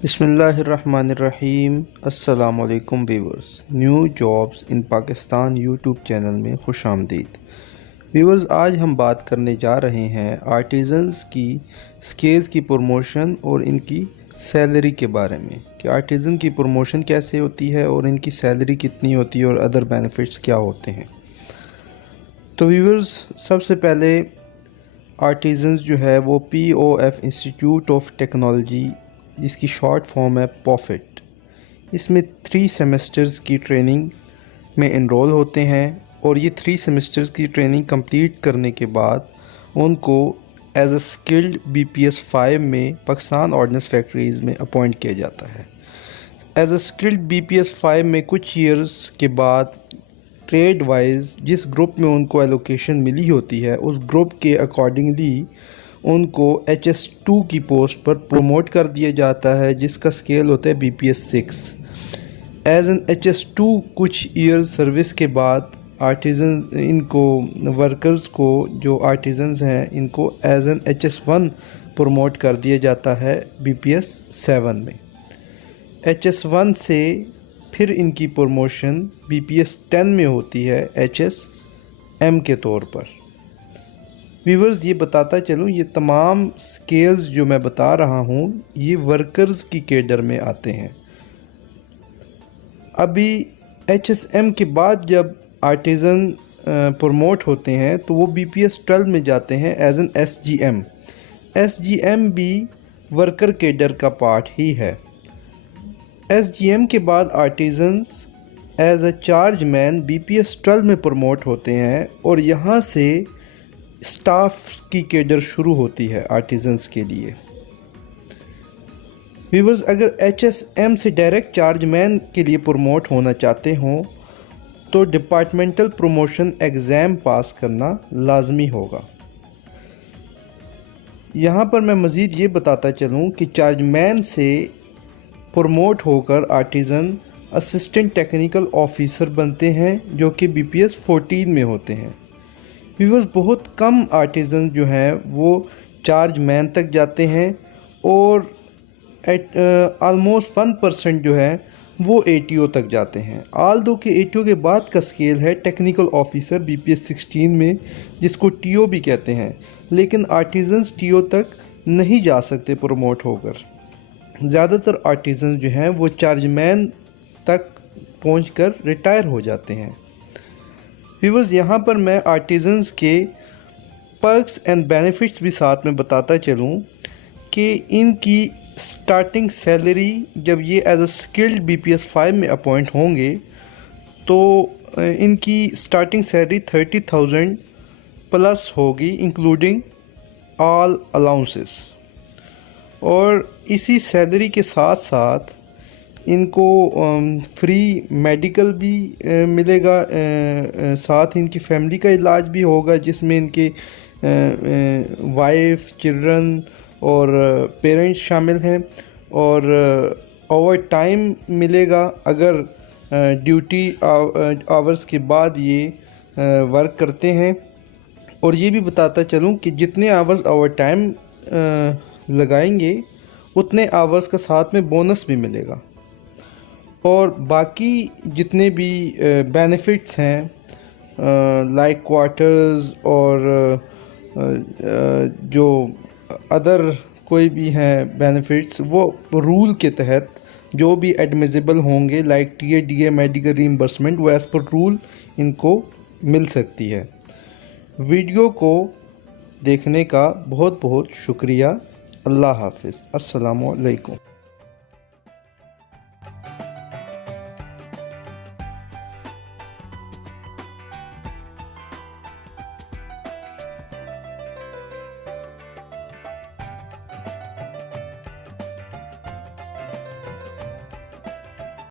बिस्मिल्लाहिर्रहमानिर्रहीम। अस्सलाम वालेकुम viewers, new jobs in Pakistan YouTube channel में खुश आमदीद। व्यूवर्स, आज हम बात करने जा रहे हैं आर्टिज़न्स की स्किल्स की प्रमोशन और इनकी सैलरी के बारे में कि आर्टिज़न की प्रमोशन कैसे होती है और इनकी सैलरी कितनी होती है और अदर बेनिफिट्स क्या होते हैं। तो व्यूवर्स, सबसे पहले आर्टिज़न्स जो है वो POF इंस्टीट्यूट ऑफ टेक्नोलॉजी, जिसकी शॉर्ट फॉर्म है पॉफिट, इसमें 3 सेमेस्टर्स की ट्रेनिंग में इनरोल होते हैं और ये 3 सेमेस्टर्स की ट्रेनिंग कंप्लीट करने के बाद उनको एज अ स्किल्ड BPS 5 में पाकिस्तान ऑर्डिनेंस फैक्ट्रीज़ में अपॉइंट किया जाता है। एज अ स्किल्ड BPS 5 में कुछ ईयर्स के बाद ट्रेड वाइज जिस ग्रुप में उनको एलोकेशन मिली होती है उस ग्रुप के अकॉर्डिंगली उनको HS2 की पोस्ट पर प्रमोट कर दिया जाता है, जिसका स्केल होता है BPS 6। एज एन HS2 कुछ ईयर्स सर्विस के बाद आर्टिज़न इनको वर्कर्स को जो आर्टिज़न्स हैं इनको एज एन HS1 प्रमोट कर दिया जाता है BPS 7 में। HS1 से फिर इनकी प्रमोशन BPS 10 में होती है HSM के तौर पर। व्यूवर्स, ये बताता चलूँ, ये तमाम स्केल्स जो मैं बता रहा हूँ ये वर्कर्स की कैडर में आते हैं। अभी HSM के बाद जब आर्टिज़न प्रमोट होते हैं तो वो BPS 12 में जाते हैं एज एन SGM। SGM भी वर्कर कैडर का पार्ट ही है। SGM के बाद artisans as a charge man BPS 12 में प्रमोट होते हैं और यहाँ से स्टाफ की कैडर शुरू होती है आर्टिज़न्स के लिए। व्यूवर्स, अगर HSM से डायरेक्ट चार्ज मैन के लिए प्रमोट होना चाहते हों तो डिपार्टमेंटल प्रमोशन एग्ज़ाम पास करना लाजमी होगा। यहाँ पर मैं मज़ीद ये बताता चलूँ कि चार्ज मैन से प्रमोट होकर आर्टिज़न असिस्टेंट टेक्निकल ऑफिसर बनते हैं जो कि BPS 14 में होते हैं। व्यूवर्स, बहुत कम आर्टिज़न जो हैं वो चार्ज मैन तक जाते हैं और आलमोस्ट 1% जो है वो ATO तक जाते हैं। आल दो के ATO के बाद का स्केल है टेक्निकल ऑफिसर BPS 16 में, जिसको TO भी कहते हैं, लेकिन आर्टिज़न्स TO तक नहीं जा सकते प्रमोट होकर। ज़्यादातर आर्टिज़न जो हैं वो चार्ज मैन तक पहुंचकर रिटायर हो जाते हैं। व्यूवर्स, यहाँ पर मैं आर्टिज़न्स के पर्क्स एंड बेनिफिट्स भी साथ में बताता चलूँ कि इनकी स्टार्टिंग सैलरी जब ये एज अ स्किल्ड BPS 5 में अपॉइंट होंगे तो इनकी स्टार्टिंग सैलरी 30,000 प्लस होगी इंक्लूडिंग ऑल अलाउंसेस। और इसी सैलरी के साथ साथ इनको फ्री मेडिकल भी मिलेगा, साथ इनकी फैमिली का इलाज भी होगा जिसमें इनके वाइफ, चिल्ड्रन और पेरेंट्स शामिल हैं। और ओवर टाइम मिलेगा अगर ड्यूटी आवर्स के बाद ये वर्क करते हैं। और ये भी बताता चलूँ कि जितने आवर्स ओवर टाइम लगाएंगे उतने आवर्स का साथ में बोनस भी मिलेगा। और बाकी जितने भी बेनिफिट्स हैं लाइक क्वार्टर्स और जो अदर कोई भी हैं बेनिफिट्स, वो रूल के तहत जो भी एडमिसिबल होंगे like TA DA medical reimbursement, वो एज़ पर रूल इनको मिल सकती है। वीडियो को देखने का बहुत बहुत शुक्रिया। अल्लाह हाफिज़। अस्सलामु अलैकुम।